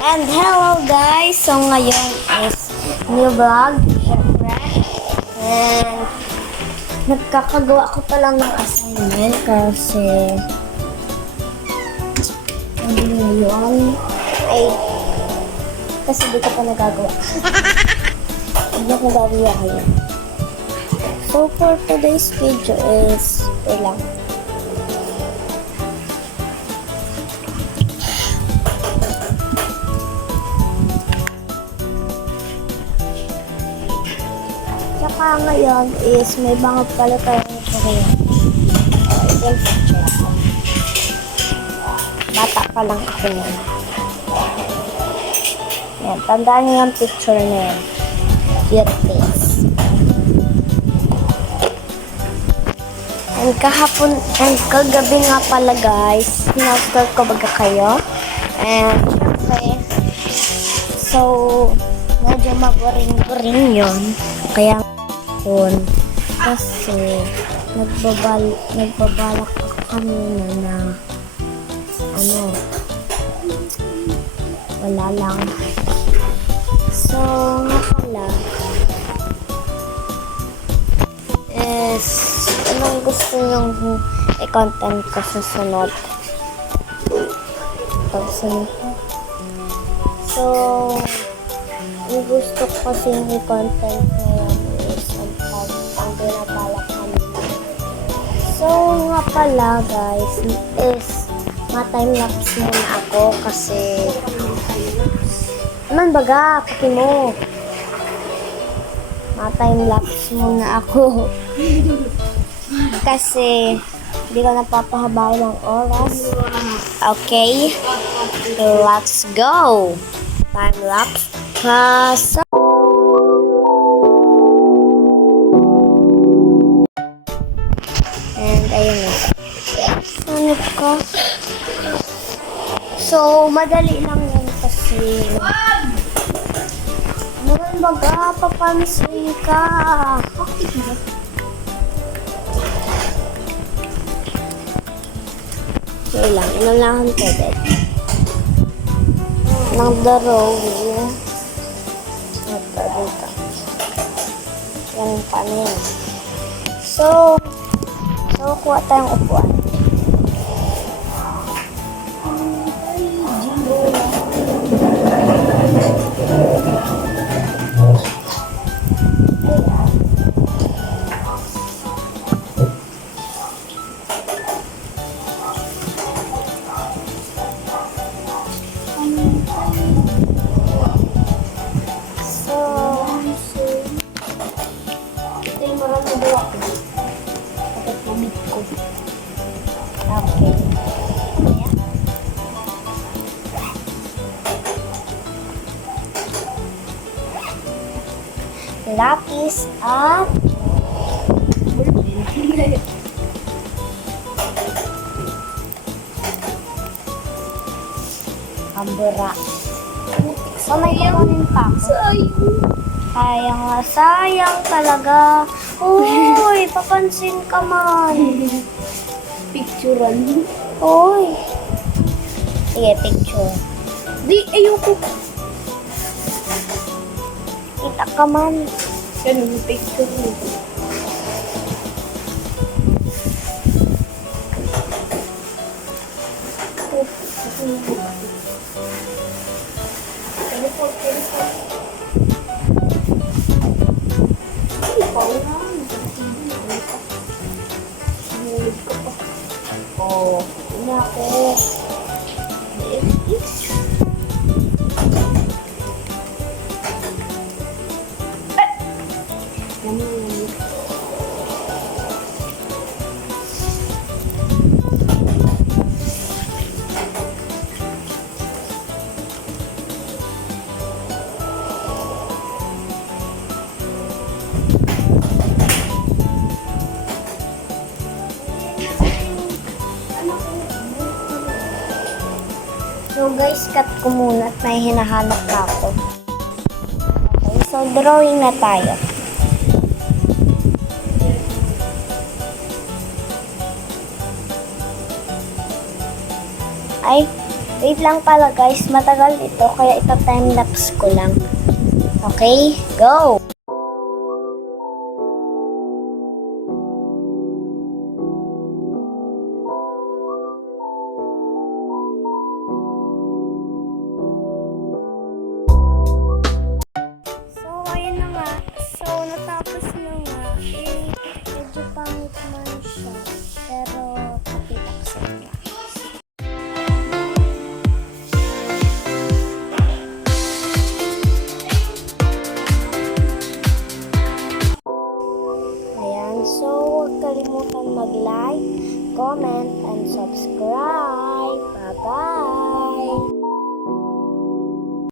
And hello guys! So ngayon is new vlog, syempre. And nagkakagawa ko pa lang ng assignment kasi hindi ngayon ay kasi di ko pa nagagawa. Hindi ko nagagawa ngayon. So for today's video is lang. Tsaka ngayon is may mga pala tayong Korea. Yan picture ko. Bata pa lang ako yan. Yan, tandaan niyo yung picture na yan. Cute face. And kahapon, and kagabi nga pala guys, sinastal ko baga kayo. And syempre, so, medyo maboring-boring yun. Kaya yun, kasi nagbabalak kami na wala lang. So, nga pala is anong gusto nyong i-content ko sa sunod? So, ang gusto ko kasing i-content ngayon is ang binabalak kami. So, nga pala guys, is ma-timelapse muna ako kasi naman baga, pati mo. Ma-timelapse muna ako. Kasi hindi ko napapahabay ng oras. Okay, let's go! Time-lapse. So, and ayun na. Sanip ko. So, madali lang yan kasi naman baga, papansin ka. Okay lang, inulahan ko din. Nang drawing. Ito, dito. Yan yung paano yan. So, kuha tayong upuan. Okay. Lapis at ambura. So, may kukunin pa ako. Sayang talaga. Uy, papansin ka man. Picturean. Uy. Sige, picture. Di, ayoko. Kita ka man. Ganun, picture mo. Oh, ini ako. So guys, cut ko muna at may hinahanap na ako. Okay, so drawing na tayo. Ay, Wait lang pala guys, matagal ito kaya ito time-lapse ko lang. Okay, go! So, ayun na nga. So, natapos na nga. Medyo pangit man siya. Pero, pakita ko sa inyo. Ayan. So, huwag kalimutan mag-like, comment, and subscribe.